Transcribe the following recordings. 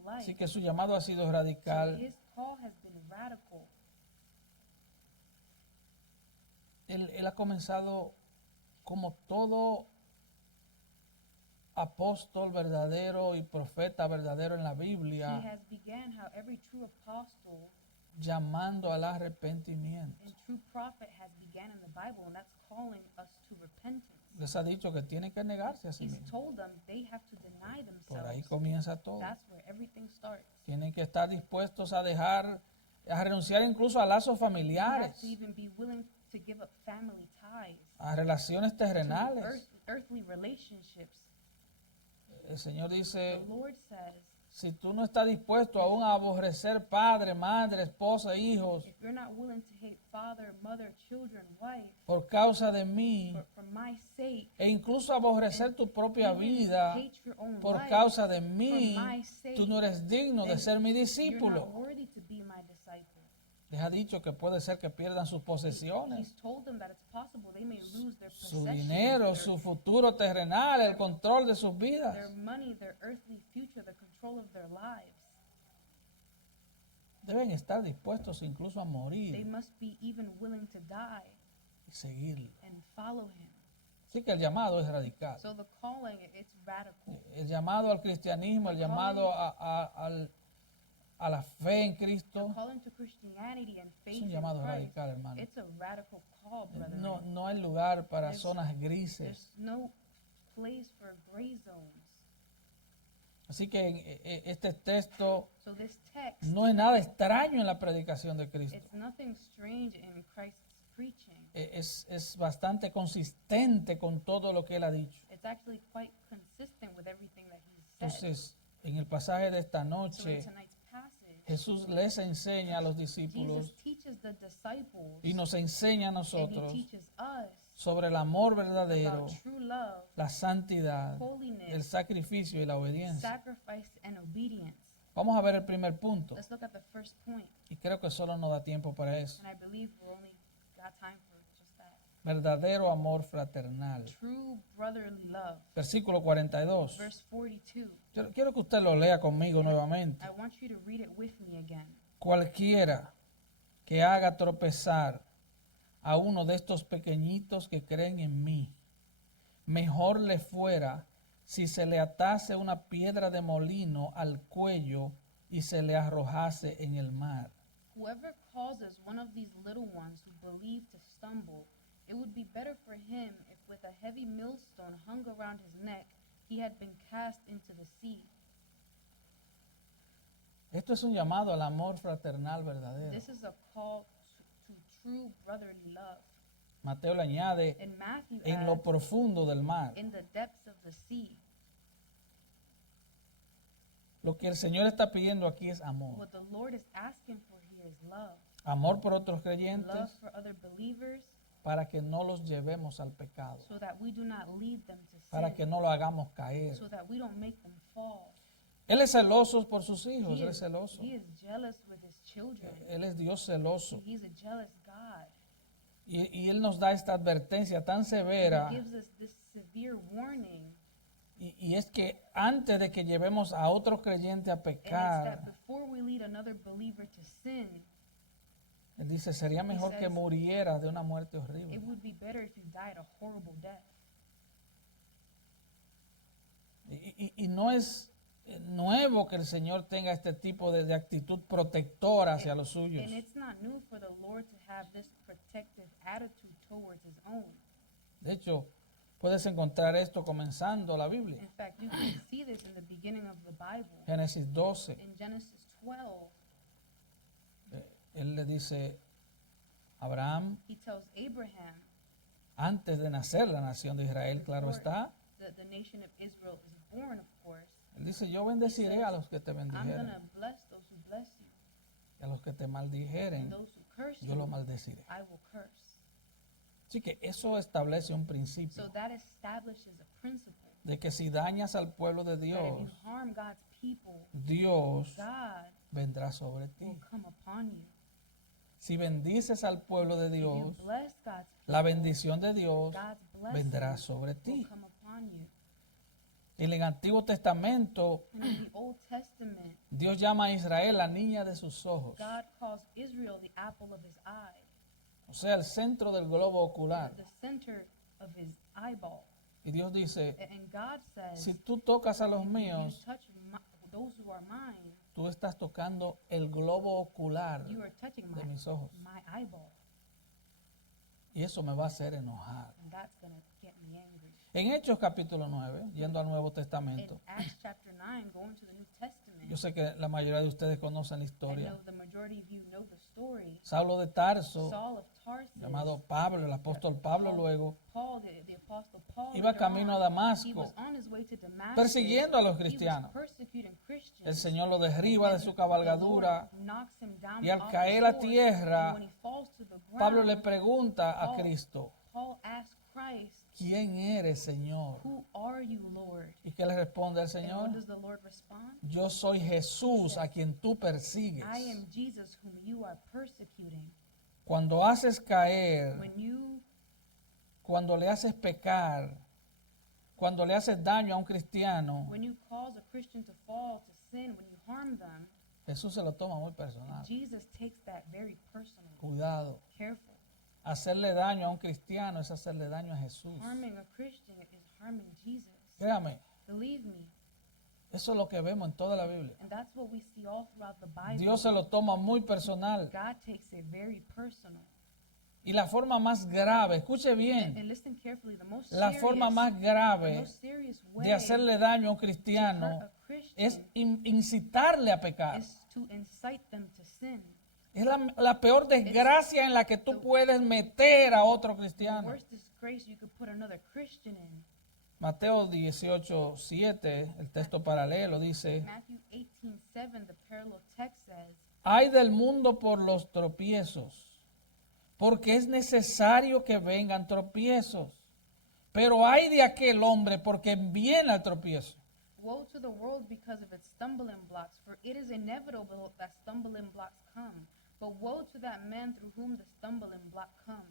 eternal life. Así que su llamado ha sido So radical. his call has been radical. Él ha comenzado como todo apóstol verdadero y profeta verdadero en la He Biblia, has began how every true apostle llamando al arrepentimiento. and true prophet has began in the Bible, and that's calling us to repentance. Les ha dicho que tienen que negarse a sí He's mismos. told them they have to deny Por ahí themselves. comienza todo. That's where everything starts. Tienen que estar dispuestos a a renunciar incluso a lazos You have familiares, to even be willing to give up family ties, a relaciones to terrenales. earthly relationships. El Señor The dice, Lord says, si tú no estás dispuesto aún a aborrecer padre, madre, esposa, hijos, if you're not willing to hate father, mother, children, wife, por causa de mí, for my sake, e incluso aborrecer tu propia even vida, hate your own por life, causa de mí, for my sake, tú no eres digno de then ser mi you're discípulo. not worthy to be my disciple. Les ha dicho que puede ser que pierdan sus He's posesiones, told them that it's possible they may lose their su possessions, dinero, su futuro terrenal, el control de sus their vidas. money, their earthly future, the control of their lives. Deben estar dispuestos incluso a They morir must be even willing to die y seguirlo. and follow him. Así que el llamado es radical. So the calling, it's radical. El llamado al cristianismo, el llamado a la fe en Cristo, Calling to Christianity and es faith un in llamado Christ, radical, hermano. it's a radical call, brethren. No hay lugar para There's- zonas grises. There's no place for gray zones. Así que este texto So this text, no es nada extraño en la predicación de Cristo. it's nothing strange in Christ's preaching. Es bastante consistente con todo lo que él ha dicho. It's actually quite consistent with everything that he's said. Entonces, en el pasaje de esta So in noche, tonight's passage, Jesús les enseña a los discípulos Jesus teaches the disciples y nos enseña a and he nosotros teaches us sobre el amor verdadero, about true love, la santidad, el holiness, sacrificio y la obediencia. sacrifice, and obedience. Vamos a ver el primer punto Let's look at the first point, y creo que solo nos da tiempo para eso. and I believe we're only got time for just that. Verdadero amor fraternal. True brotherly love. Versículo 42. Verse 42. Quiero que usted lo lea conmigo nuevamente. I want you to read it with me again. Cualquiera que haga tropezar a uno de estos pequeñitos que creen en mí, mejor le fuera si se le atase una piedra de molino al cuello y se le arrojase en el mar. Whoever causes one of these little ones who believe to stumble, it would be better for him if with a heavy millstone hung around his neck, he had been cast into the sea. Esto es un llamado al amor fraternal verdadero. This is a call to true brotherly love. Mateo le añade And Matthew en lo adds, profundo del mar. in the depths of the sea. Lo que el Señor está pidiendo aquí es amor. What the Lord is asking for here is love. Amor por otros Love creyentes for other believers para que no los llevemos al pecado, so that we do not lead them to para sin, que no lo hagamos caer. so that we don't make them fall. Él es celoso por sus hijos, He Él is, es celoso. he is jealous with his children. Él es Dios celoso. He's a jealous God. Y Él nos da esta advertencia tan severa. He gives us this severe warning. Y es que antes de que llevemos a otros creyentes a And it's pecar, that before we lead another believer to sin, Él dice, sería mejor que says, muriera de una muerte it horrible. would be better if you died a horrible death. Y no es nuevo que el Señor tenga este tipo de actitud protectora hacia los suyos. And it's not new for the Lord to have this protective attitude towards his own. De hecho, puedes encontrar esto comenzando la Biblia. In fact, you can see this in the beginning of the Bible. Génesis 12, In Genesis 12, Él le dice a Abraham, he tells Abraham, antes de nacer la nación de Israel, claro before está, the nation of Israel is born, of course, Él dice, yo bendeciré a los que te I'm going bendijeren, to bless those who bless you, y a los que te and maldijeren, those who curse yo los you, maldeciré. I will curse. Así que eso establece un principio So that establishes a principle de que si dañas al pueblo de that if Dios, you harm God's people, Dios God vendrá sobre ti. will come upon you. Si bendices al pueblo de If Dios, you bless God's la people, bendición de Dios God's blessing vendrá sobre will ti. come upon you. En el Antiguo Testamento, And in the Old Testament, Dios llama a Israel la niña de sus ojos, God calls Israel the apple of his eye, o sea, el centro del globo ocular. the center of his eyeball. Y Dios dice, And God says, si tú tocas a los if you míos, touch those who are mine, tú estás tocando el globo ocular you are touching de mis ojos. my eyeball. Y eso me va a hacer enojar. And that's going to get me angry. En Hechos capítulo 9, yendo al Nuevo In Testamento, Acts chapter 9, going to the New Testament, yo sé que la mayoría de ustedes conocen la I historia. know the majority of you know the story. Saulo de Tarso, Saul of Tarsus, llamado Pablo, el apóstol Pablo luego, Paul, the apostle Paul, iba later camino a on, he Damasco, was on his way to Damascus, persiguiendo a los he was cristianos. persecuting Christians. El Señor lo derriba de su cabalgadura The Lord knocks him down y al off caer his a horse, tierra, and when he falls to the Pablo le ground, pregunta a Paul- Cristo, Paul asks Christ, ¿quién eres, Señor? "Who are you, Lord?" ¿Y qué le responde el And Señor? what does the Lord respond? Yo soy Jesús a quien tú persigues. I am Jesus whom you are persecuting. Cuando haces caer, When le haces pecar, cuando le haces daño a un cristiano, you cause a Christian to fall to sin, when you harm them, Jesús se lo toma muy personal. Jesus takes that very personally. Cuidado. Careful. Hacerle daño a un cristiano es hacerle daño a Jesús. Harming a Christian is harming Jesus. Créame, Believe me. eso es lo que vemos en toda la Biblia. And that's what we see all throughout the Bible. Dios se lo toma muy personal. God takes it very personal. Y la forma más grave, escuche bien, And listen carefully, the most la serious, forma más the grave most serious way de hacerle daño a un to hurt cristiano a Christian es incitarle a pecar. is to incite them to sin. Es la peor desgracia en la que tú puedes meter a otro The cristiano. worst disgrace you could put another Christian in. Mateo 18:7, el texto paralelo, dice, Matthew 18:7, the parallel text says, ay del mundo por los tropiezos, porque es necesario que vengan tropiezos, pero ay de aquel hombre porque viene el tropiezo. "Woe to the world because of its stumbling blocks, for it is inevitable that stumbling blocks come. But woe to that man through whom the stumbling block comes."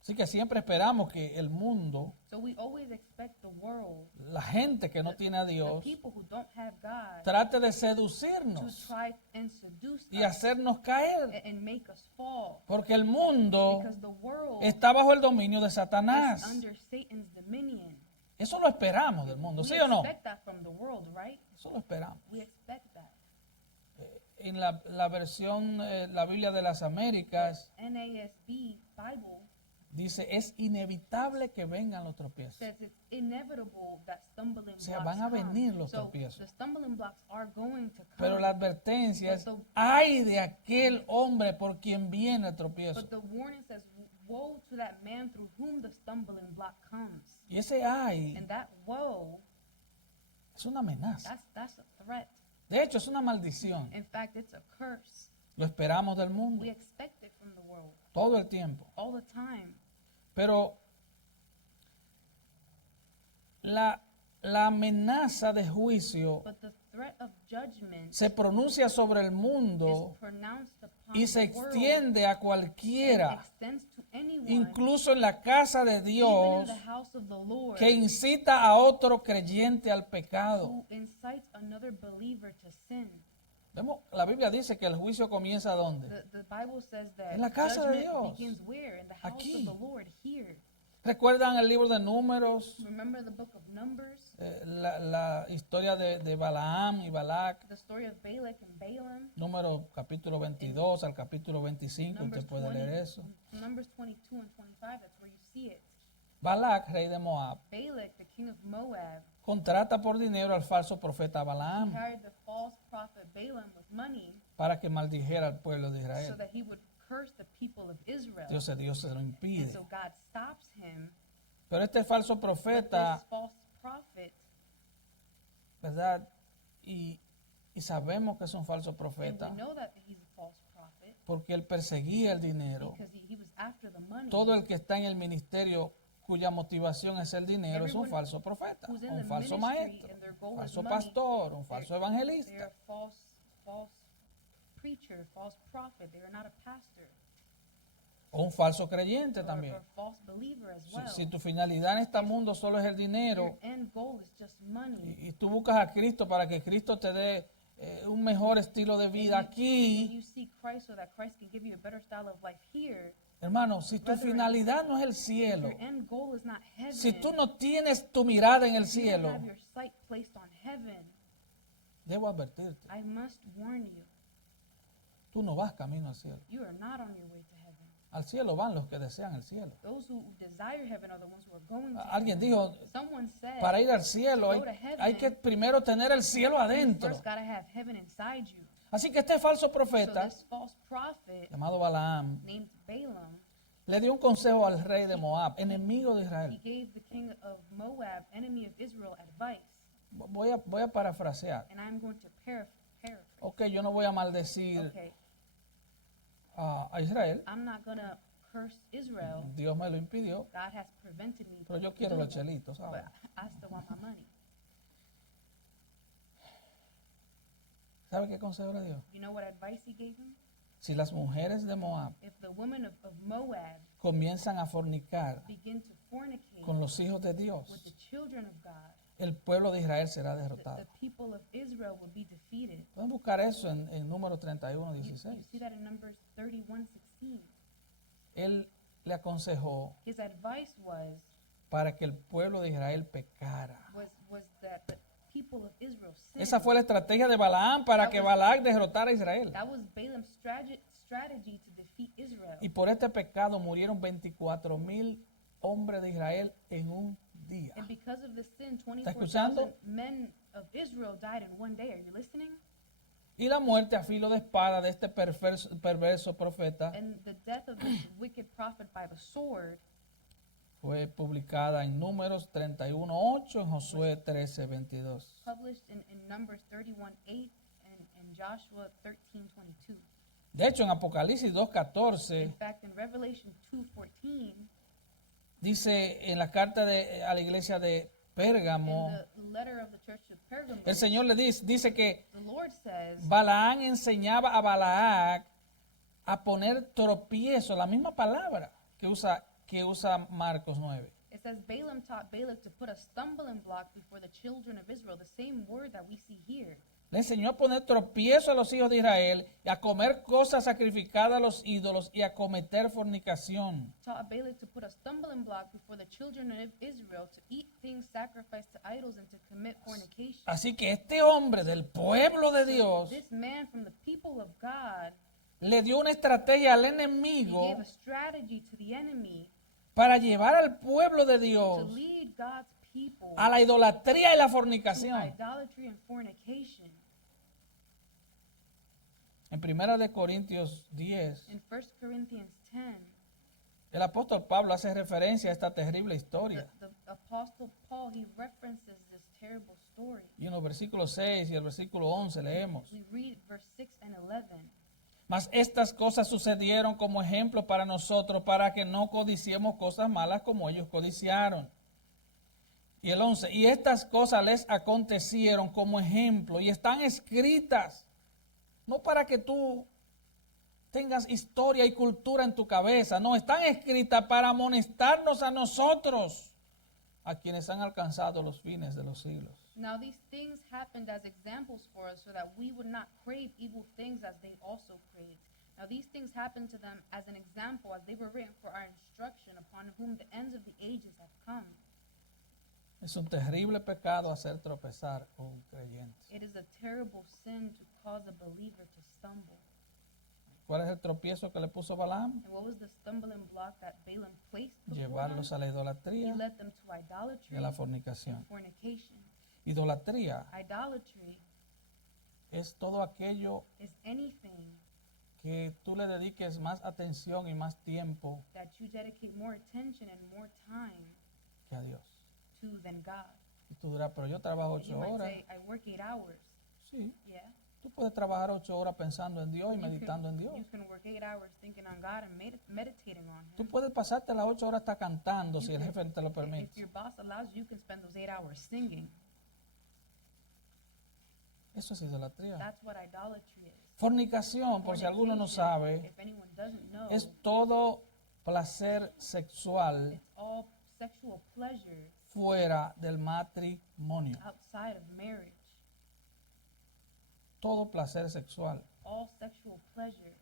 Así que siempre esperamos que el mundo, So we always expect the world, la gente que no tiene a the Dios, people who don't have God, trate de to seducirnos try and seduce y us hacernos caer, and make us fall. porque el mundo Because the world está bajo el dominio de is Satanás. under Satan's dominion. Eso lo esperamos del mundo, We ¿sí o no? expect that from the world, right? Eso lo esperamos. We expect that. En la versión, la Biblia de las Américas, NASB Bible dice, es inevitable que vengan los tropiezos. says it's inevitable that stumbling O sea, blocks van a come. venir los So tropiezos. the stumbling blocks are going to come. Pero la advertencia es, But the- ay de aquel hombre por quien viene el tropiezo. But the warning says, "Woe to that man through whom the stumbling block comes." Y ese ay And that woe, es una amenaza. that's a threat. De hecho, es una maldición. In fact, it's a curse. Lo esperamos del mundo We expect it from the world todo el tiempo. all the time. Pero la amenaza de juicio But the threat of judgment se pronuncia sobre el is mundo pronounced upon y se the world extiende a and cualquiera, extends to anyone, incluso en la casa de even Dios, in the house of the Lord, que incita a otro creyente al pecado. who incites another believer to sin. La Biblia dice que el juicio comienza ¿dónde? The Bible says that En la casa de judgment Dios. begins where? In the house Aquí. of the Lord, here. ¿Recuerdan el libro de Números? Remember the book of Numbers, La historia de Balaam y Balac, the story of Balak and Balaam, Número capítulo 22 al capítulo 25, usted Numbers puede leer eso. Numbers 22 and 25, that's where you see it. Balac, rey de Moab, Balak, the king of Moab, contrata por dinero al falso profeta Balaam carried the false prophet Balaam with money para que maldijera al pueblo de so Israel. that he would curse the people of Israel. Dios se lo And impide. so God stops him. Pero este falso But profeta, this false prophet, ¿verdad? Y sabemos que es un falso and profeta we know that he's a false prophet porque él perseguía el dinero. because he was after the money. Todo el que está en el ministerio cuya motivación es el dinero es un falso profeta, who's in un the falso ministry maestro, and their goal un is falso money, pastor, un falso They're evangelista. a false preacher, false prophet. They are not a pastor. O un falso creyente también. or false believer as Si, well. si tu finalidad en este mundo solo es el Your dinero end goal is just money. y tú buscas a Cristo para que Cristo te dé un mejor estilo de vida And aquí, you seek Christ so that Christ can give you a better style of life here. hermano, si tu finalidad no es el cielo, Your end goal is not heaven. si tú no tienes tu mirada en el you don't cielo, have your sight placed on heaven. debo advertirte, I must warn you, tú no vas camino al cielo. you are not on your way to heaven. Al cielo van los que desean el cielo. Those who desire heaven are the ones who are going to Alguien heaven. dijo, Someone said, para ir al cielo hay que primero tener el cielo you adentro. first gotta have heaven inside you. Así que este falso So profeta, this false prophet llamado Balaam, named Balaam, le dio un consejo al rey de Moab, enemigo de he Israel. gave the king of Moab, enemy of Israel, advice. Voy a parafrasear. And I'm going to paraphrase. Ok, yo no voy a maldecir Okay, a Israel. I'm not gonna curse Israel. Dios me lo impidió, God has prevented me pero yo from quiero doing los that, chelitos, but ¿sabes? I still want my money. ¿Sabe qué consejo le dio? You know what advice he gave him? Si las mujeres de Moab If the women of Moab comienzan a fornicar begin to fornicate con los hijos de with the Dios, children of God, el pueblo de Israel será the derrotado. people of Israel will be defeated. Pueden buscar eso en Números 31, You 16. see that in Numbers 31:16. Él le aconsejó His advice para que el pueblo de Israel pecara. was that the people of Israel sinned. Esa fue la estrategia de Balaam para que Balac derrotara a Israel. That was Balaam's strategy to defeat Israel. Y por este pecado murieron 24,000 hombres de Israel en un día. And because of the sin, escuchando? 24,000 men of Israel died in one day. Are you listening? Y la muerte a filo de espada de este perverso profeta And the death of this wicked prophet by the sword fue publicada en Números 31:8, en Josué 13:22. published in Numbers 31:8 and Joshua 13:22. De hecho, en Apocalipsis In 2:14 fact, in Revelation 2:14, dice en la carta a la iglesia de Pérgamo, in the letter of the church of Pergamum, el Señor le dice que the Lord says, Balaam enseñaba a Balac a poner tropiezo, la misma palabra que usa Marcos 9. it says Balaam taught Balak to put a stumbling block before the children of Israel, the same word that we see here. Le enseñó a poner tropiezo a los hijos de Israel y a comer cosas sacrificadas a los ídolos y a cometer fornicación. Taught Balak to put a stumbling block before the children of Israel, to eat things sacrificed to idols and to commit fornication. Así que este hombre del pueblo de Dios This man from the people of God, le dio una estrategia al he enemigo gave a strategy to the enemy para llevar al pueblo de to Dios lead God's people a la idolatría y la to fornicación. idolatry and fornication. En 1 Corintios 10, In 1 Corinthians 10, el apóstol Pablo hace referencia a esta terrible historia. the Apostle Paul, he references this terrible story. Y en los versículos 6 y el versículo 11 leemos: We read verse 6 and 11. Mas estas cosas sucedieron como ejemplo para nosotros, para que no codiciemos cosas malas como ellos codiciaron. Y el 11, y estas cosas les acontecieron como ejemplo y están escritas, no para que tú tengas historia y cultura en tu cabeza, no, están escritas para amonestarnos a nosotros, a quienes han alcanzado los fines de los siglos. Now these things happened as examples for us, so that we would not crave evil things as they also craved. Now these things happened to them as an example, as they were written for our instruction, upon whom the ends of the ages have come. Es un terrible pecado hacer tropezar a un creyente. It is a terrible sin to cause a believer to stumble. ¿Cuál es el tropiezo que le puso Balaam? And what was the stumbling block that Balaam placed before them? Llevarlos a la He idolatría led them to y idolatry a la and fornicación. fornication. Idolatría Idolatry es todo aquello is anything que tú le dediques más atención y más tiempo that you dedicate more attention and more time que a Dios. to than God. Y tú dirás, pero yo trabajo You 8 might horas. say, I work 8 hours. Sí, Yeah. tú puedes trabajar 8 horas pensando en Dios y You meditando en Dios. you can work 8 hours thinking on God and meditating on Tú Him. puedes pasarte las 8 horas hasta cantando si el jefe te lo If permite. your boss allows you, you can spend those 8 hours singing. Eso es idolatría. That's what idolatry is. Fornicación, por si alguno no sabe, If anyone doesn't know, es todo placer sexual It's all sexual pleasure fuera del matrimonio. outside of marriage. Todo placer sexual. All sexual pleasure.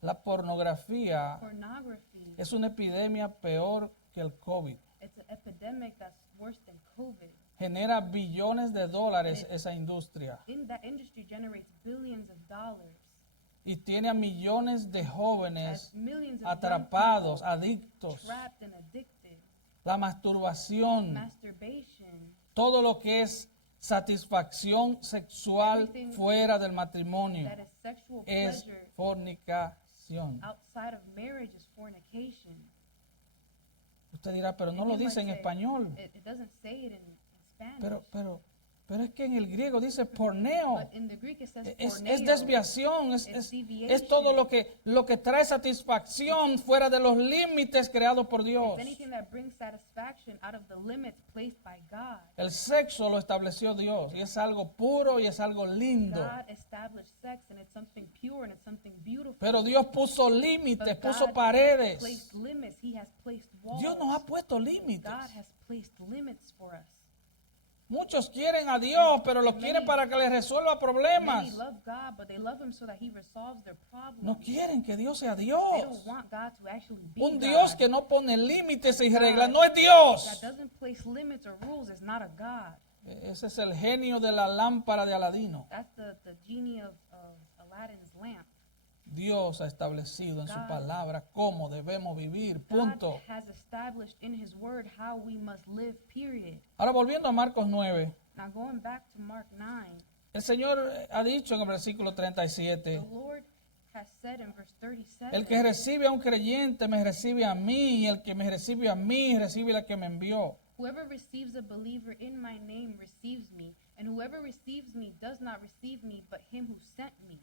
La pornografía Pornography. es una epidemia peor que el COVID. It's an epidemic that's worse than COVID. Genera billones de dólares esa industria In that industry generates billions of dollars. y tiene a millones de jóvenes Has millions of atrapados, young people adictos. trapped and addicted. La masturbación, Masturbation. todo lo que es satisfacción sexual Everything fuera del matrimonio That is sexual es pleasure fornicación. outside of marriage is fornication. Usted dirá, pero no And lo you might dice en say, español. It doesn't say it in Spanish. Pero es que en el griego dice porneo. But in the Greek it says Es porneo. desviación, It's es deviation. todo lo que trae satisfacción fuera de los límites creados por Dios. It's anything that brings satisfaction out of the limits placed by God. El sexo lo estableció Dios y es algo puro y es algo lindo. God established sex and it's something pure and it's something beautiful. Pero Dios puso límites, But puso God paredes. placed limits. He has placed walls. Dios nos ha puesto límites. God has placed limits for us. Muchos quieren a Dios, pero lo quieren para que les resuelva Many problemas. love God, but they love Him so that He resolves their problems. No quieren que Dios sea They Dios. don't want God to actually be Un God. Dios que no pone límites y reglas no es Dios. That doesn't place limits or rules is not a God. Ese es el genio de la lámpara de Aladino. That's the genie of Aladdin's lamp. Dios ha establecido en su God- palabra cómo debemos vivir. God Punto. has established in His Word how we must live, period. Ahora volviendo a Marcos 9, Now going back to Mark 9, el Señor ha dicho en el versículo the 37, Lord has said in verse 37, el que recibe a un creyente me recibe a mí, y el que me recibe a mí recibe al que me envió. whoever receives a believer in my name receives me, and whoever receives me does not receive me, but him who sent me.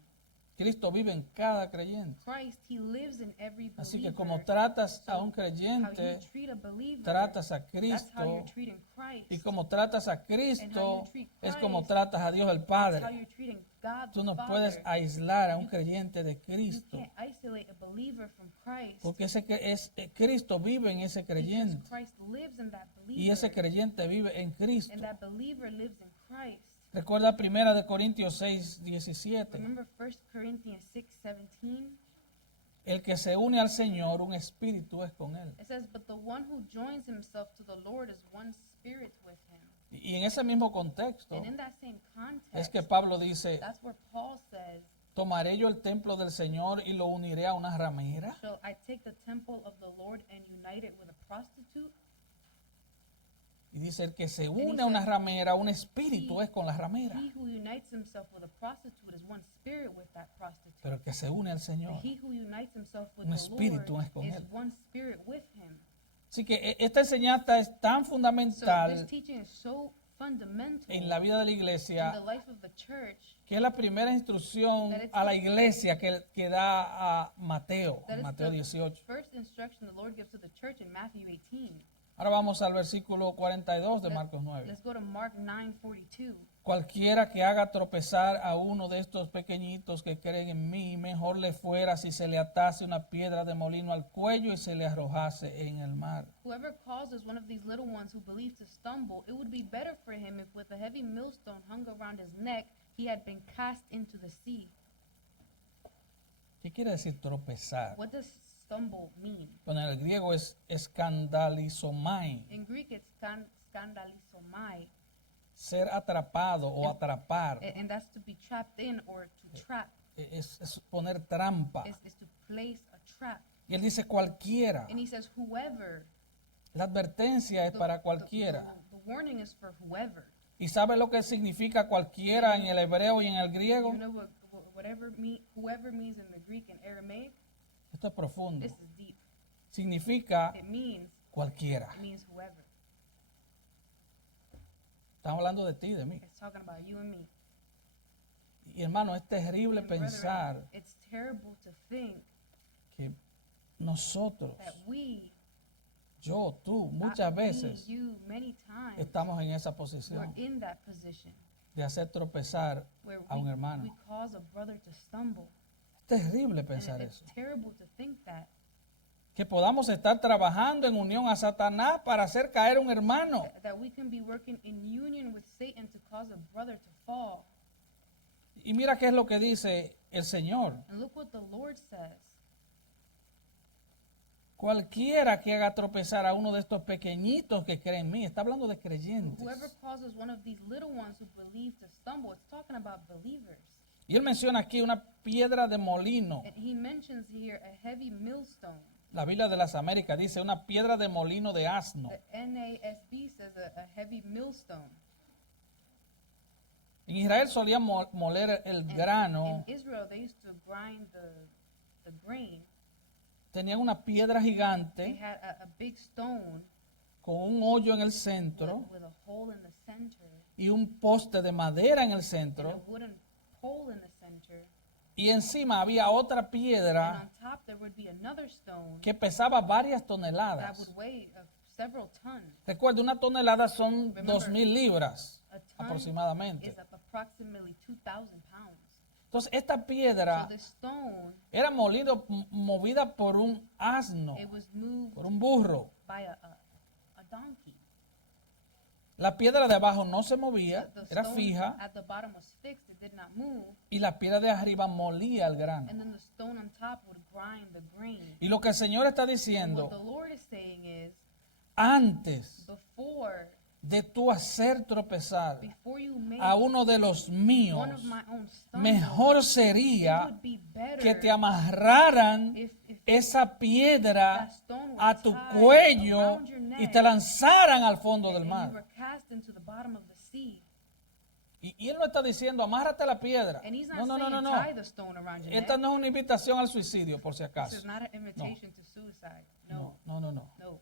Cristo vive en cada creyente. Christ, He lives in every believer. Así que como tratas a un How creyente, you treat a believer, tratas a that's how Cristo, you're treating Christ. y como tratas a And how Cristo, you treat es como Christ, tratas a Dios el That's how Padre. you're treating God Tú the no Father. puedes aislar a un creyente de You Cristo, can't isolate a believer from Christ. porque Cristo vive en ese Because creyente, Christ lives in that believer. y ese creyente vive en Cristo. And that believer lives in Christ. Recuerda 1 de Corintios 6, 17. Remember 1 Corinthians 6:17? El que se une al Señor, un espíritu es con él. It says, but the one who joins himself to the Lord is one spirit with him. Y en ese mismo contexto And in that same context, es que Pablo dice, that's where Paul says, ¿tomaré yo el templo del Señor y lo uniré a una ramera? shall I take the temple of the Lord and unite it with a prostitute? Y dice, el que se une a una ramera, un espíritu es con la ramera. He who unites himself with a prostitute is one spirit with that prostitute. Pero el que se une al Señor. He who unites himself with Un the espíritu Lord es con is él. one spirit with him. Así que esta enseñanza es tan So this fundamental teaching is so fundamental en la vida de la in the iglesia, life of the church que es la primera instrucción a la iglesia que da a Mateo, that is Mateo the 18. first instruction the Lord gives to the church in Matthew 18. Ahora vamos al versículo 42 de Marcos 9. Let's go to Mark 9:42. Cualquiera que haga tropezar a uno de estos pequeñitos que creen en mí, mejor le fuera si se le atase una piedra de molino al cuello y se le arrojase en el mar. Whoever causes one of these little ones who believe to stumble, it would be better for him if with a heavy millstone hung around his neck he had been cast into the sea. ¿Qué quiere decir tropezar? What does stumble mean? Bueno, en el griego es escandalizomai, In Greek it's skandalizomai, ser atrapado o atrapar, and that's to be trapped in or to trap, es poner trampa. is to place a trap. Y él dice cualquiera. And he says whoever, La advertencia es para cualquiera. the warning is for whoever. ¿Y sabe lo que significa cualquiera en el hebreo y en el griego? You know what whoever means in the Greek and Aramaic? Esto es profundo. This is deep. Significa It means cualquiera. whoever. Estamos hablando de ti, de mí. It's talking about you and me. Y hermano, es terrible And brethren, pensar it's terrible to think que nosotros, that we, yo, tú, not muchas me, veces you, many times, estamos en esa we're posición in that position de hacer tropezar where a un we que podamos estar trabajando en unión a Satanás para hacer caer un hermano. That we can be working in union with Satan to cause a brother to fall. Y mira qué es lo que dice el Señor. And look what the Lord says. Cualquiera que haga tropezar a uno de estos pequeñitos que creen en mí, está hablando de creyentes. Whoever causes one of these little ones who believe to stumble, it's talking about believers. Y él menciona aquí una piedra de molino. And he mentions here a heavy millstone. La Biblia de las Américas dice una piedra de molino de asno. The NASB says a heavy millstone. En Israel solían moler el grano. In Israel, they used to grind the grain. Tenían una piedra They gigante had a big stone con un hoyo en el centro with a hole in the center y un poste de madera en el and a centro. wooden pole in the center. Y encima había otra And piedra on top there would be another stone que pesaba varias that toneladas. would weigh several tons. Recuerda, una tonelada son Remember, 2,000 libras A ton aproximadamente. is approximately 2,000 pounds. Entonces, esta So piedra this stone, era movida por un asno, it was moved por un burro. by a donkey. La piedra de abajo no se movía, The era stone fija, at the bottom was fixed, it did not move. y la piedra de arriba molía el grano. And then the stone on top would grind the grain. Y lo que el Señor está And what diciendo, the Lord is saying is, antes before de tú hacer tropezar you make a uno de los míos, one of my own stumble, mejor it sería would be better que te amarraran if esa piedra that stone a were tu tied cuello around your y neck te lanzaran al fondo del and you mar. were cast into the bottom of the sea. Y él no está diciendo, amárrate la piedra. And he's not No, no, no, saying no, no. tie the stone around your Esta neck. no es una invitación al suicidio, por si This acaso. is not an invitation to suicide. No, No, no, no, no. no.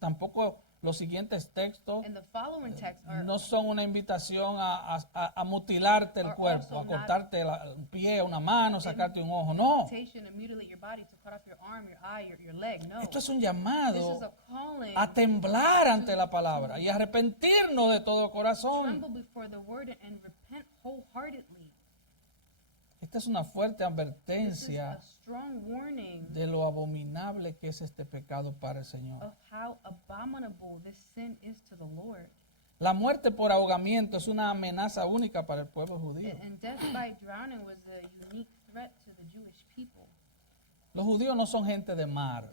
Tampoco los siguientes textos And the following texts are no son una invitación a mutilarte el Are cuerpo, also a not- cortarte un pie, una mano, sacarte un ojo. No. invitation to mutilate your body, to cut off your arm, your eye, your leg. No. Esto es un This llamado is a calling a temblar ante la palabra y arrepentirnos de todo corazón. tremble before the word and repent wholeheartedly. Esta es una fuerte This is advertencia a strong warning de lo abominable que es este pecado para el Señor. of how abominable this sin is to the Lord. La muerte por ahogamiento es una amenaza única para el pueblo judío. And death by drowning was a unique threat to the Jewish people. Los judíos no son gente de mar.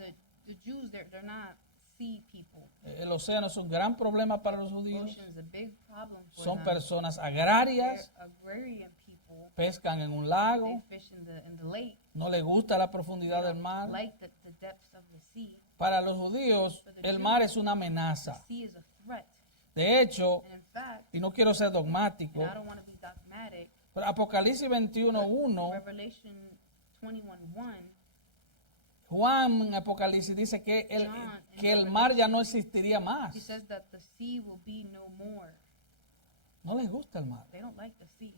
The Jews, they're not sea people. El océano es un gran problema para los judíos. Ocean is a big problem for Son them. personas They're agrarias, agrarian people. pescan en un They lago, fish in the lake. no les gusta la profundidad del mar. Like the depths of the sea. Para los judíos, el mar es una The amenaza. sea is a threat. De hecho, And in fact, y no quiero ser dogmático, and I don't want to be dogmatic, pero Apocalipsis 21:1, Revelation 21:1, Juan en Apocalipsis dice que el mar ya no existiría he más. says that the sea will be no more. No les gusta el mar. They don't like the sea.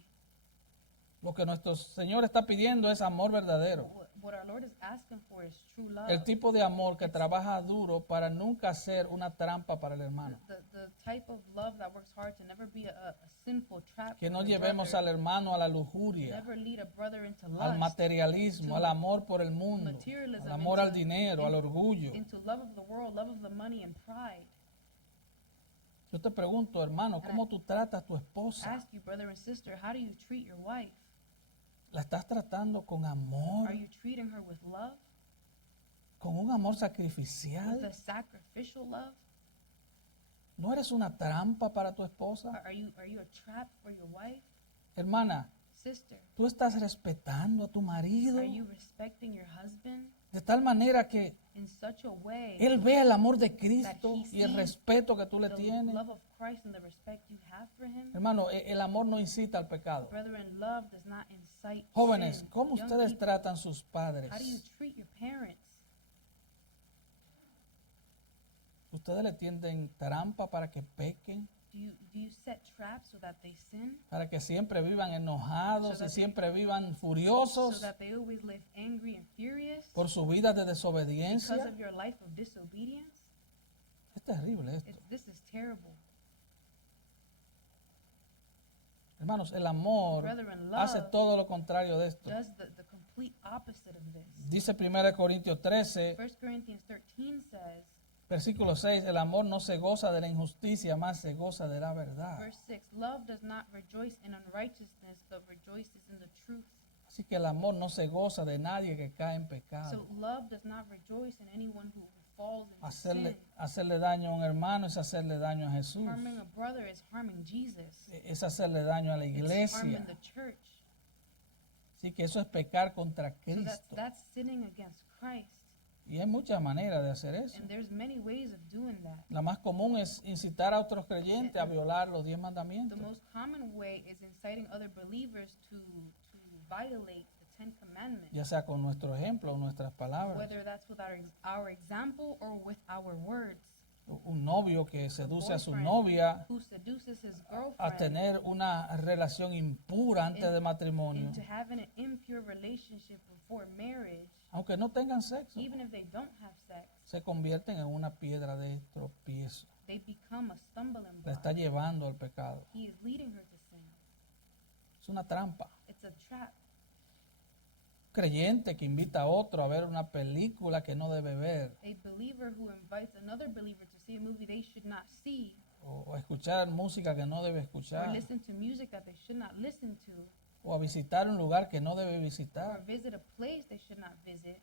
Lo que nuestro Señor está pidiendo es amor verdadero. What our Lord is asking for is true love. El tipo de amor que trabaja duro para nunca ser una trampa para el hermano. The type of love that works hard to never be a sinful trap. Que no for the llevemos brother, al hermano a la lujuria, never lead a brother into al lust, materialismo, al amor por el mundo, materialism, al amor al dinero, al orgullo. into love of the world, love of the money, and pride. Yo te pregunto, hermano, ¿cómo tú tratas a tu esposa? Ask you, brother and sister, how do you treat your wife? ¿La estás tratando con amor, Are you treating her with love, con un amor with sacrificial? a sacrificial love? ¿No eres una trampa para tu esposa? Are you a trap for your wife? Hermana, Sister, ¿tú estás respetando a tu marido are you respecting your husband de tal manera que in such a way él vea el amor de Cristo y el respeto que tú le the tienes? love of Christ and the respect you have for him? Hermano, el amor no incita al pecado. Brethren, love does not incite Jóvenes, sin. ¿cómo Young ustedes people, tratan sus padres? how do you treat your parents? ¿Ustedes le tienden trampa para que pequen? Do you set traps so that they sin? Para que siempre vivan enojados So y that siempre vivan So furiosos that they always live angry and furious por su vida de because desobediencia. of your life of disobedience? Es terrible esto. This is terrible. Hermanos, el amor Brethren, hace love todo lo contrario de esto. does the complete complete opposite of this. Dice 1 Corintios 13, 1 Corinthians 13 says, versículo 6, el amor no se goza de la injusticia, más se goza de la verdad. verse 6, love does not rejoice in unrighteousness, but rejoices in the truth. Así que el amor no se goza de nadie que cae en pecado. So love does not rejoice in anyone who falls into sin. Hacerle daño a un hermano es hacerle daño a Jesús. Harming a brother is harming Jesus. Es hacerle daño a la It's iglesia. harming the church. Así que eso es pecar contra So Cristo. that's sinning against Christ. Y hay muchas maneras de hacer eso. And there's many ways of doing that. La más común es incitar a otros creyentes a violar los 10 The mandamientos. most common way is inciting other believers to violate the Ten Commandments, Ya sea con nuestro ejemplo o nuestras palabras. whether that's with our example or with our words. Un novio que seduce a su boyfriend novia Who seduces his a girlfriend tener una relación impura antes de matrimonio, into having an impure relationship before marriage, aunque no tengan sexo, even if they don't have sex, se convierten en una piedra de tropiezo. they become a stumbling La está block. llevando al pecado. He is leading her to sin. Es una trampa. It's a trap. Creyente que invita a otro a ver una película que no debe ver A believer who invites another believer to see a movie they should not see, o a escuchar música que no debe or escuchar listen to music that they should not listen to, o a visitar un lugar que no debe or visitar. visit a place they should not visit.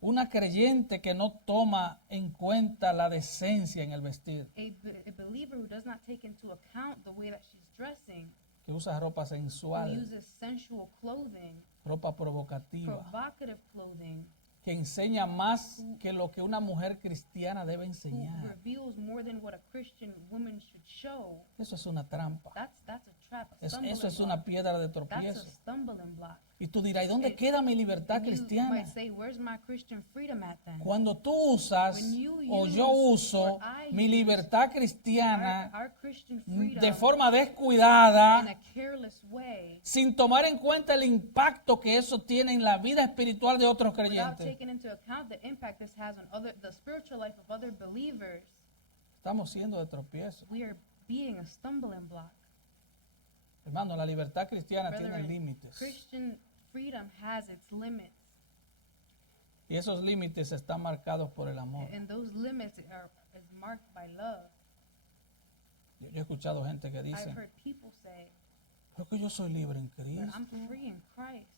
Una creyente que no toma en cuenta la decencia en el vestir, A believer who does not take into account the way that she's dressing, que usa ropa who sensual, uses sensual clothing, ropa provocativa, provocative clothing, que enseña más que lo que una mujer cristiana debe who enseñar. reveals more than what a Christian woman should show. Eso es una trampa. That's a trap, a stumbling Eso es block. una piedra de That's a tropiezo. stumbling block. Y tú dirás, ¿y dónde And queda mi libertad You cristiana? might say, where's my Christian freedom at then? Cuando tú usas When you o use yo uso or I mi use libertad cristiana Our Christian freedom de forma in descuidada, a careless way, sin tomar en cuenta el impacto que eso tiene en la vida espiritual de otros without creyentes, taking into account the impact this has on the spiritual life of other believers, estamos siendo de tropiezo. we are being a stumbling block. Hermano, la libertad cristiana tiene Brethren, límites. Christian freedom has its limits, Y esos límites están marcados por el amor. and those limits is marked by love. Yo he escuchado gente que I've dice, heard people say, pero que yo soy libre en "But Cristo. I'm free in Christ."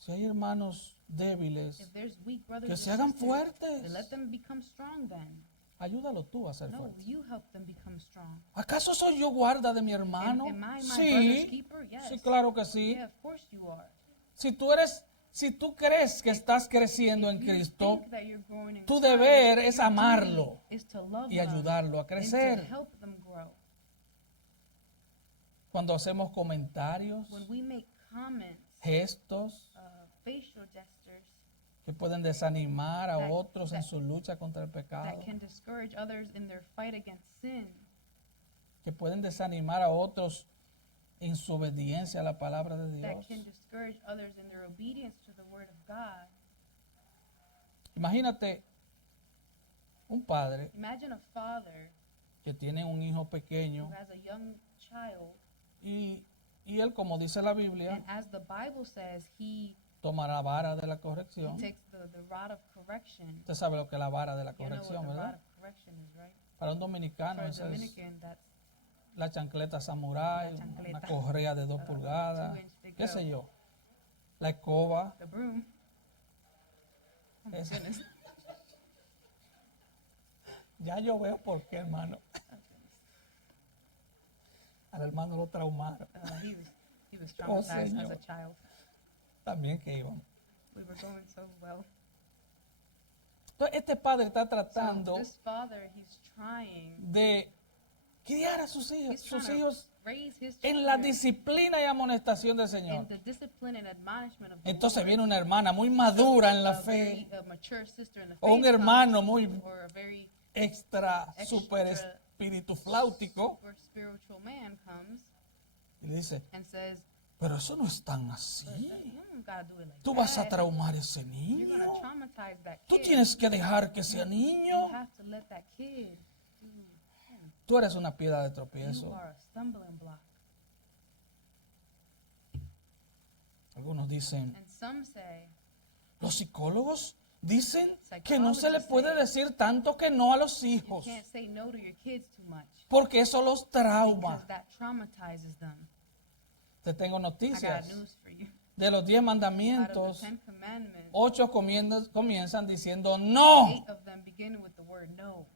Si hay hermanos débiles, If there's weak brothers que and se hagan sisters, fuertes. then let them become strong then. Ayúdalo tú a ser No, fuerte. you help them become strong. ¿Acaso soy yo guarda de mi hermano? Am I my brother's Sí, keeper? Yes. sí, claro que sí. Yeah, of course you are. Si tú crees que estás creciendo en You Cristo, think that you're growing in tu Christ, deber es your amarlo duty is to love y them ayudarlo a and to crecer. help them grow. Cuando hacemos comentarios, When we make comments, gestos facial gestures que pueden desanimar a That- otros en that- su lucha contra el pecado, that can discourage others in their fight against sin, que pueden desanimar a otros en su obediencia a la palabra de that Dios. can discourage others in their obedience to the word of God. Imagínate un padre Imagine a father que tiene un hijo who pequeño has a young child, y él, como dice la Biblia, and as the Bible says, he toma la vara de la corrección. takes the rod of correction. Usted sabe lo que es la vara de la You know what corrección, the rod ¿verdad? of correction is, right? Para un dominicano For a esa es Dominican, that's la chancleta samurái, La chancleta. una correa de 2 pulgadas, 2-inch big qué sé belt. yo, la escoba. the broom. Oh my Es- goodness. Ya yo veo por qué, hermano. Al hermano lo traumaron. He was traumatized as Señor. a child. También que íbamos. We were going so well. Entonces, este padre está So tratando this father, he's trying. de criar a sus hijos, He's trying sus to hijos raise his en la children disciplina y amonestación del Señor. in the discipline and admonishment of the Entonces Lord. viene una hermana muy madura en la A fe, very, mature sister in the o un faith hermano comes, muy or a very extra, Extra. super espíritu flautico, super spiritual man comes y le dice, and says, pero eso no es tan así. "You don't gotta do it like Tú vas a that. traumar a ese You're niño. gonna traumatize that Tú kid. tienes que dejar que ese You niño. have to let that kid do him. Tú eres una piedra de You tropiezo. are a stumbling block. Algunos dicen, And some say, los psicólogos dicen que no se le puede decir tanto que no a los you hijos, can't say no to your kids too much porque eso los trauma. because that traumatizes them. Te tengo I got noticias. news for you. De los 10 Out of mandamientos, the 10 commandments, 8 comienzan diciendo no. 8 of them begin with the word no.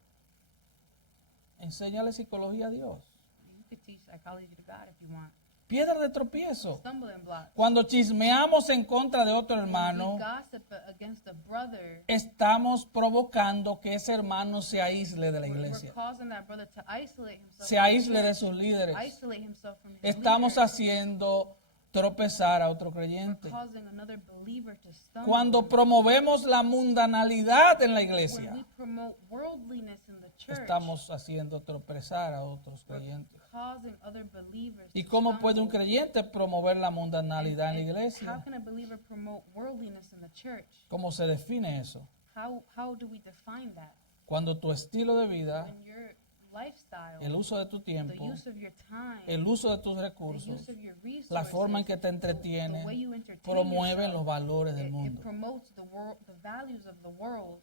Enséñale psicología a Dios. You could teach psychology to God if you want. Piedra de tropiezo. Stumbling blocks. Cuando chismeamos en contra de otro When we hermano, gossip against a brother, estamos provocando que ese hermano se aísle de la we're iglesia, causing that brother to isolate himself. se from the aísle de church, sus líderes. isolate himself from his Estamos leaders. haciendo tropezar a otro We're creyente. causing another believer to stumble. Cuando promovemos la mundanalidad en la When iglesia, we promote worldliness in the church, estamos haciendo tropezar a otros creyentes. causing other believers ¿Y to cómo puede un stumble. creyente promover la mundanalidad en la And how iglesia? can a believer promote worldliness in the church? ¿Cómo se define eso? How do we define that? Cuando tu estilo de vida, When your lifestyle, el uso de tu the tiempo, use of your time, el uso de tus the recursos, use of your resources, la forma en que te the entretienes, way you entertain promueven los yourself, valores del it mundo, promotes the values of the world,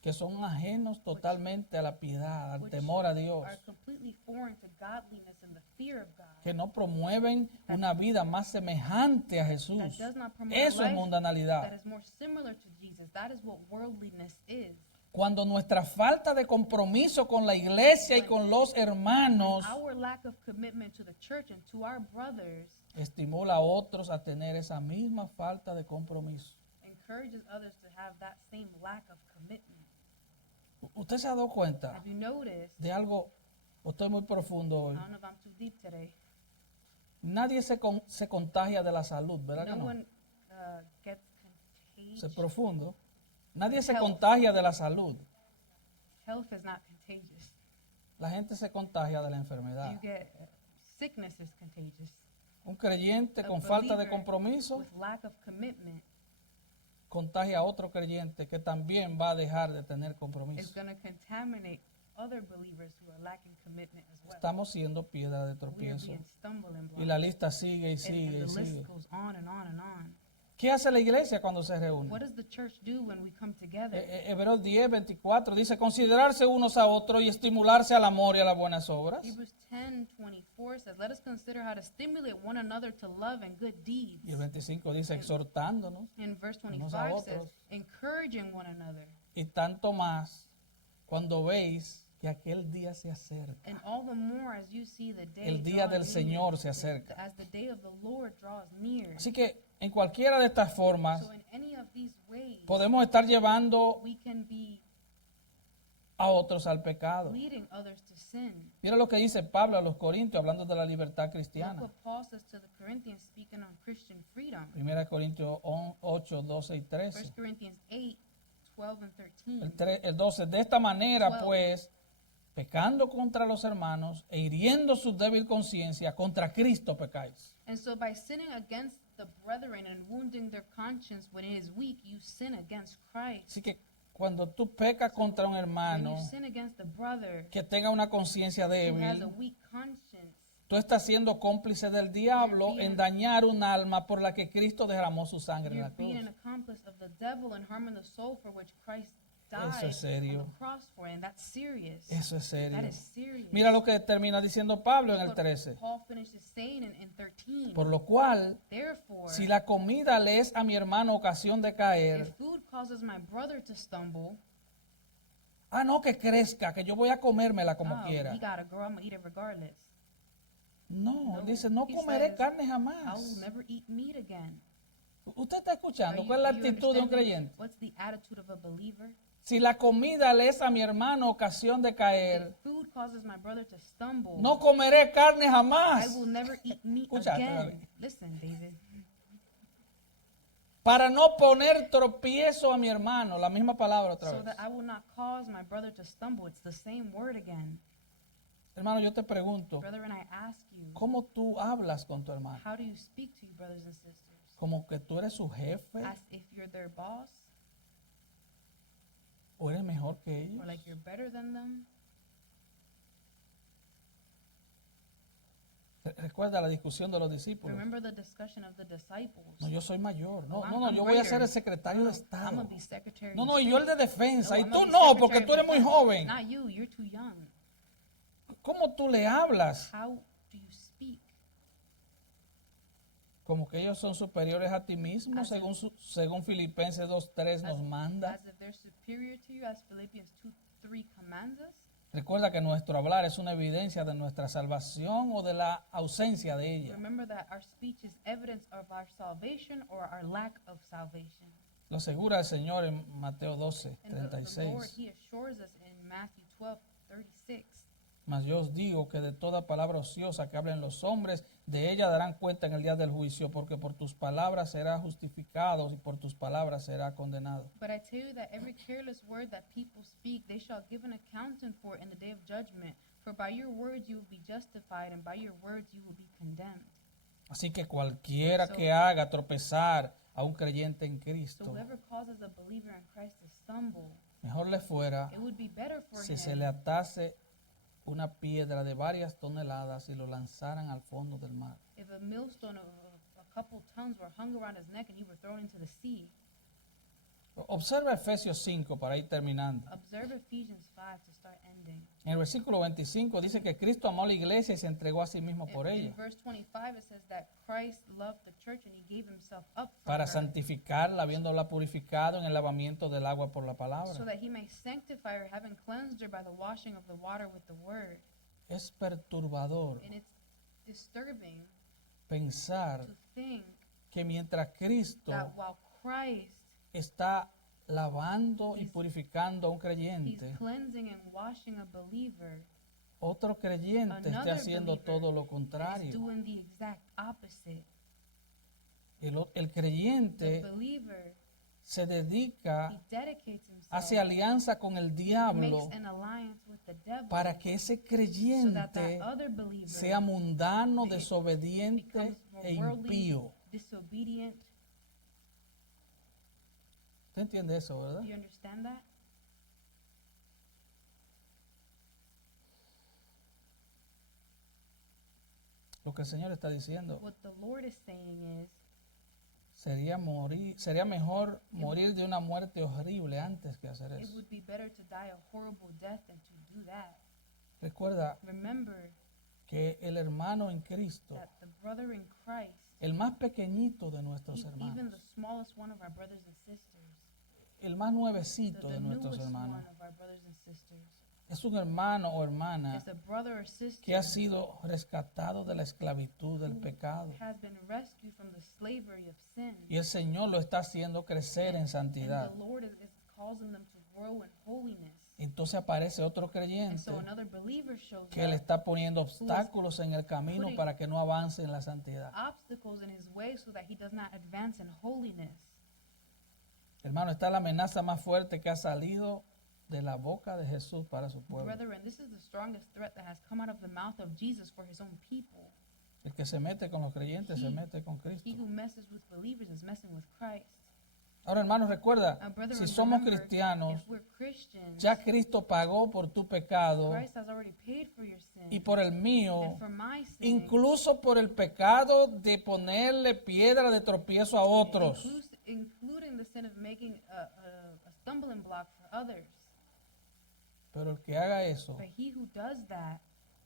que son ajenos totalmente a la piedad, al which temor a Dios, are completely foreign to godliness and the fear of God. que no promueven una vida más semejante a That Jesús. does not promote Eso es life mundanalidad. that is more similar to Jesus. That is what worldliness is. Cuando nuestra falta de compromiso con la iglesia y con los hermanos Our lack of commitment to the church and to our brothers estimula a otros a tener esa misma falta de compromiso. encourages others to have that same lack of commitment. ¿Usted se ha dado cuenta Have you noticed? de algo? O estoy muy profundo hoy. I don't know if I'm too deep today. Nadie se contagia de la salud, ¿verdad que No no? one gets Es contagious. profundo. Nadie se Health. contagia de la salud. Health is not contagious. La gente se contagia de la You enfermedad. get sickness is contagious. Un creyente A con falta de believer compromiso with lack of commitment contagia a otro creyente que también va a dejar de tener is compromiso. going to contaminate other believers who are lacking commitment as well. Estamos siendo piedra de We are tropiezo. being stumbling Y blocks. la lista sigue y And sigue the y list sigue. goes on and on and on. ¿Qué hace la iglesia cuando se What reúne? does the church do when we come together? Hebreos 10, 24 dice, considerarse unos a otros y estimularse al amor y a las buenas obras. Hebrews 10:24 says, "Let us consider how to stimulate one another to love and good deeds." Y el 25 dice, exhortándonos. And verse unos a 25 says, otros. "Encouraging one another." Y tanto más cuando veis que aquel día se acerca. And all the more as you see the day El día draw del near, Señor se acerca. as the day of the Lord draws near. Así que en cualquiera de estas formas So in any of these ways, podemos estar llevando we can be a otros al pecado. leading others to sin. Mira lo que dice Pablo a los Corintios hablando de la libertad Look cristiana. what Paul says to the Corinthians speaking on Christian freedom. 1 Corintios 8, 12 y 1 13. Corinthians 8, 12 and 13. El 12. De esta manera, 12. pues, pecando contra los hermanos e hiriendo su débil conciencia, contra Cristo pecáis. And so by sinning against the brethren and wounding their conscience when it is weak, you sin against Christ. Así que cuando tú pecas contra un When hermano you sin against the brother que tenga una conciencia who has a débil, weak conscience, tú estás siendo cómplice del diablo en dañar un alma por la que Cristo derramó su sangre en you're la cruz. being an accomplice of the devil and harming the soul for which Christ died Eso es serio. on the cross for, and that's serious. Eso es serio. That is serious. Mira lo que termina diciendo Pablo en Look el what 13. Paul finishes saying in 13. Por lo cual, Therefore, si la comida le es a mi hermano ocasión de if caer, food causes my brother to stumble, no que crezca, que yo voy a comérmela como oh, quiera. he gotta grow, I'm gonna eat it regardless. No, No, dice, no he comeré says, carne I will jamás. never eat meat again. ¿Usted está Are escuchando? you- ¿Cuál es la do you actitud de un understand creyente? What's the attitude of a believer? Si la comida le es a mi hermano ocasión de If caer, food causes my brother to stumble, no comeré carne I jamás. will never eat meat Escuchaste, again. David. Listen, David. Para no poner tropiezo a mi hermano, la misma palabra otra So vez. that I will not cause my brother to stumble. It's the same word again. Hermano, yo te pregunto, Brethren, I ask you, ¿cómo tú hablas con tu hermano? how do you speak to your brothers and sisters? ¿Como que tú eres su jefe As if you're their boss? o eres mejor que ellos? Or like you're better than them? Recuerda la discusión de los discípulos. Remember the discussion of the disciples. No, yo soy mayor. No, I'm- no, no, I'm yo voy a ser greater. el secretario de I'm Estado. gonna be secretary No, of no, y yo el state. de defensa. No, Y I'm tú gonna be no, secretary porque of tú eres muy defense. joven. Not you, you're too young. ¿Cómo tú le hablas? How do you speak? Como que ellos son superiores a ti mismo, As según, según Filipenses 2:3 nos manda. As if they're superior to you, as Philippians 2:3 commands us. Recuerda que nuestro hablar es una evidencia de nuestra salvación o de la ausencia de ella. Remember that our speech is evidence of our salvation or our lack of salvation. Lo asegura el Señor en Mateo And the Lord, 12:36. He assures us in Matthew 12:36. Mas yo os digo que de toda palabra ociosa que hablen los hombres, de ella darán cuenta en el día del juicio, porque por tus palabras será justificado y por tus palabras será condenado. But I tell you that every careless word that people speak, they shall give an accounting for in the day of judgment. For by your words you will be justified, and by your words you will be condemned. Así que cualquiera So- que haga tropezar a un creyente en So Cristo, whoever causes a believer in Christ to stumble, mejor le fuera it would be better for si him se le atase una piedra de varias toneladas y lo lanzaran al fondo del mar. if a millstone of a couple tons were hung around his neck and he were thrown into the sea. Observa Efesios 5 para ir terminando. Observe Ephesians 5 to start ending. En el versículo 25 dice que Cristo amó a la iglesia y se entregó a sí mismo por In ella, verse 25 it says that Christ loved the church and he gave himself up for para her, santificarla, habiéndola purificado en el lavamiento del agua por la so palabra. that he may sanctify her, having cleansed her by the washing of the water with the word. Es perturbador And it's disturbing pensar to think que mientras Cristo that while Christ está lavando y He's- purificando a un he's creyente, cleansing and washing a believer, otro creyente esté another haciendo believer todo lo is contrario. doing the exact opposite. El The creyente believer, se he dedica, dedicates himself, hace alianza con el diablo makes an alliance with the devil, para que ese so that creyente other believer sea mundano, be- desobediente becomes more e worldly, impío. disobedient. ¿Usted entiende eso, verdad? Do you understand that? Lo que el Señor está diciendo What the Lord is saying is, sería mejor morir de una muerte horrible antes que hacer it eso. would be better to die a horrible death than to do that. Recuerda Remember que el hermano en Cristo, that the brother in Christ, el más pequeñito de nuestros even hermanos, the smallest one of our brothers and sisters, el más nuevecito the de nuestros newest one hermanos, of our brothers and sisters, es un hermano o hermana is a brother or sister que ha sido rescatado de la esclavitud del pecado. has been rescued from the slavery of sin. Y el Señor lo está haciendo crecer en And santidad. the Lord is causing them to grow in holiness. Entonces aparece otro And creyente so another believer shows que le up, está poniendo obstáculos en el camino putting- para que no avance en la santidad. obstacles in his way so that he does not advance in holiness. Hermano, esta es la amenaza más fuerte que ha salido de la boca de Jesús para su pueblo. Brethren, this is the strongest threat that has come out of the mouth of Jesus for his own people. El que se mete con los creyentes se He- mete con He Cristo. who messes with believers is messing with Christ. Ahora, hermanos, recuerda, Brethren, si somos remember, cristianos, if we're Christians, ya Cristo pagó por tu pecado Christ has already paid for your sin y por el mío, and for my sin, incluso por el pecado de ponerle piedra de tropiezo a otros. including the sin of making a stumbling block for others. Pero el que haga eso, But he who does that,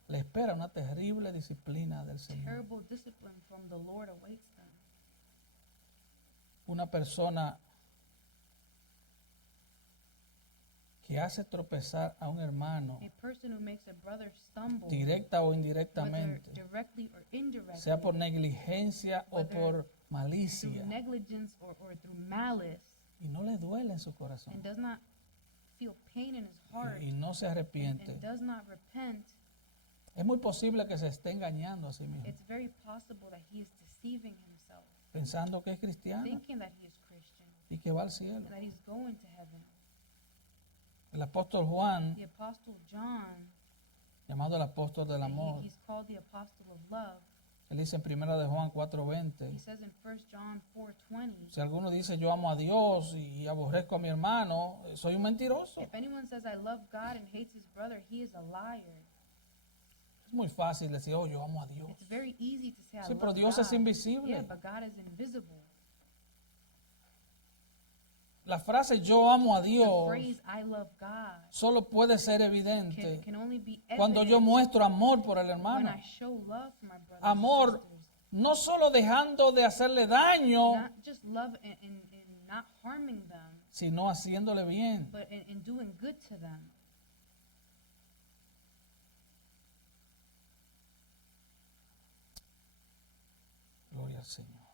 le espera una terrible disciplina del Señor. terrible discipline from the Lord awaits them. Una persona que hace tropezar a un hermano, A person who makes a brother stumble, directa o whether indirectamente, directly or indirectly, sea por negligencia o whether por through malicia, negligence or through malice, y no le duele en su corazón, and does not feel pain in his heart, y no se arrepiente, and does not repent, es muy posible que se esté engañando a sí mismo, it's very possible that he is deceiving himself, pensando que es cristiano thinking that he is Christian, y que va al cielo. and that he's going to heaven. El apóstol Juan, The Apostle John, llamado el apóstol del amor, he's called the Apostle of Love. él dice en 1 de Juan 4:20, He says in 1 John 4:20, si alguno dice yo amo a Dios y aborrezco a mi hermano, soy un mentiroso. if anyone says I love God and hates his brother, he is a liar. Es muy fácil decir, oh, yo amo a Dios. It's very easy to say I Sí, love pero Dios es God. invisible. Yeah, but God is invisible. La frase yo amo a The Dios phrase I love God solo puede ser evidente can only be cuando yo evident muestro amor por el when hermano. I show love for my brothers Amor and sisters. no solo dejando de hacerle daño, Not just love in not harming them, sino haciéndole bien. but in doing good to them. Gloria al Señor.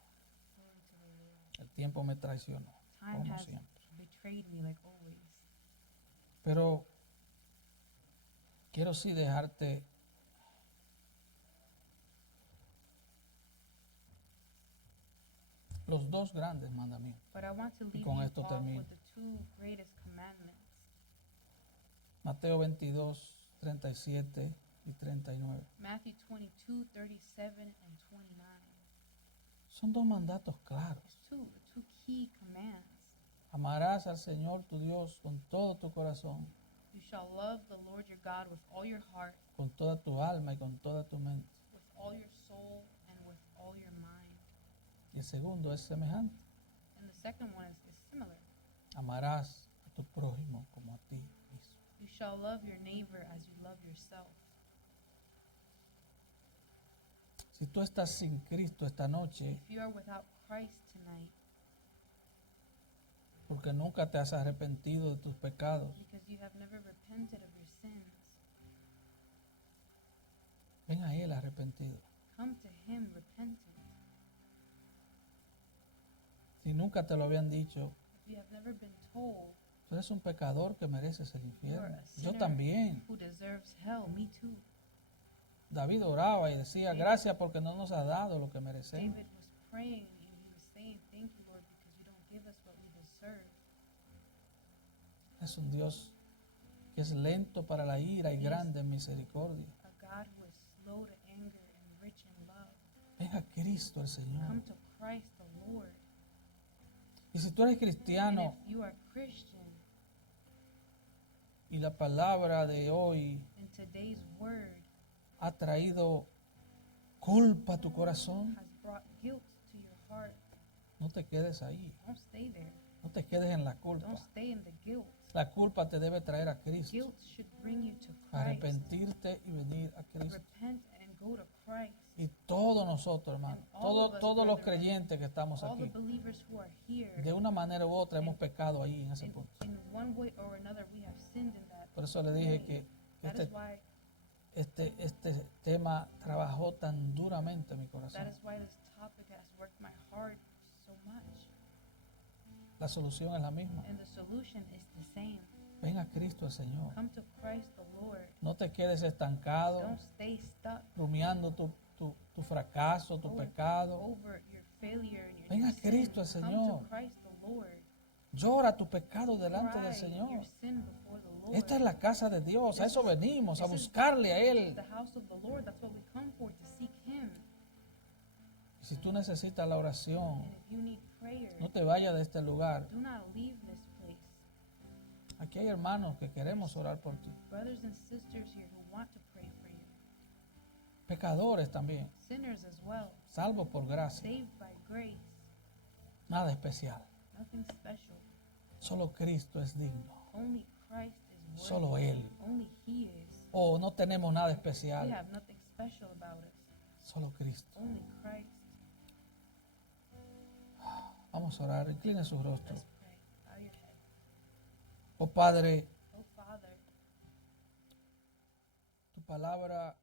Glory to the Lord. El tiempo me traicionó, Time como has siempre. betrayed me like always. Pero quiero sí dejarte los dos grandes mandamientos. But I want to leave con you esto off termino. with the two greatest commandments. Mateo 22, 37 y 39. Matthew 22, 37, and 29. Son dos mandatos claros. It's the two key commands. Amarás al Señor tu Dios con todo tu corazón, You shall love the Lord your God with all your heart, con toda tu alma y con toda tu mente. with all your soul, and with all your mind. Y el segundo es semejante. And the second one is similar. Amarás a tu prójimo como a ti mismo. You shall love your neighbor as you love yourself. Si tú estás sin Cristo esta noche, If you are without Christ tonight, porque nunca te has arrepentido de tus pecados, because you have never repented of your sins, ven a Él arrepentido. come to Him repentant. Si nunca te lo habían dicho, If you have never been told tú eres un pecador que mereces el you infierno. are a Yo sinner también. who deserves hell, me too. David oraba y decía, gracias porque no nos has dado lo que merecemos. David was praying and he was saying, thank you, Lord, because you don't give us what we deserve. Es un Dios que es lento para la ira y grande en misericordia. A God who is slow to anger and rich in love. Ven a Cristo el Señor. Come to Christ the Lord. Y si tú eres And cristiano if you are Christian, y la palabra de hoy and today's word ha traído culpa a tu corazón, has brought guilt to your heart, no te quedes ahí. don't stay there. No te quedes en la culpa. Don't stay in the guilt. La culpa te debe traer a Cristo. Guilt should bring you to Christ. Arrepentirte y venir a Cristo. Repent and go to Christ. Y todos nosotros, hermano, And all of us, todos los brethren, creyentes que estamos All the aquí, believers who are here, de una manera u otra hemos pecado ahí en ese in punto. one way or another, we have sinned in that. Por eso le dije way. que That is why este tema trabajó tan duramente en mi that corazón. is why this topic has worked my heart so much. La solución es la misma. And the solution is the same. Ven a Cristo el Señor. Come to Christ the Lord. No te quedes estancado, Don't stay stuck rumiando tu fracaso, tu pecado. over your failure and your Ven a sin. Cristo el Come Señor. to Christ the Lord. Llora tu pecado delante del Cry Señor. your sin before the Lord. Esta es la casa de Dios, a eso venimos, a This is buscarle a Él. the house of the Lord. That's what we come for, to seek Him. Y si tú necesitas la oración, And if you need prayer, no te vayas de este lugar. do not leave this place. Aquí hay hermanos que queremos orar por ti. Brothers and sisters here who want to pray for you. Pecadores también, Sinners as well. salvos por gracia. Saved by grace. Nada especial. Nothing special. Solo Cristo es digno. Only Christ is worthy. Solo Él. Only He is. O no tenemos nada We especial. have nothing special about us. Solo Cristo. Only Christ. Vamos a orar. Incline su rostro. Let's pray. Bow your head. Oh Padre, Oh Father, tu palabra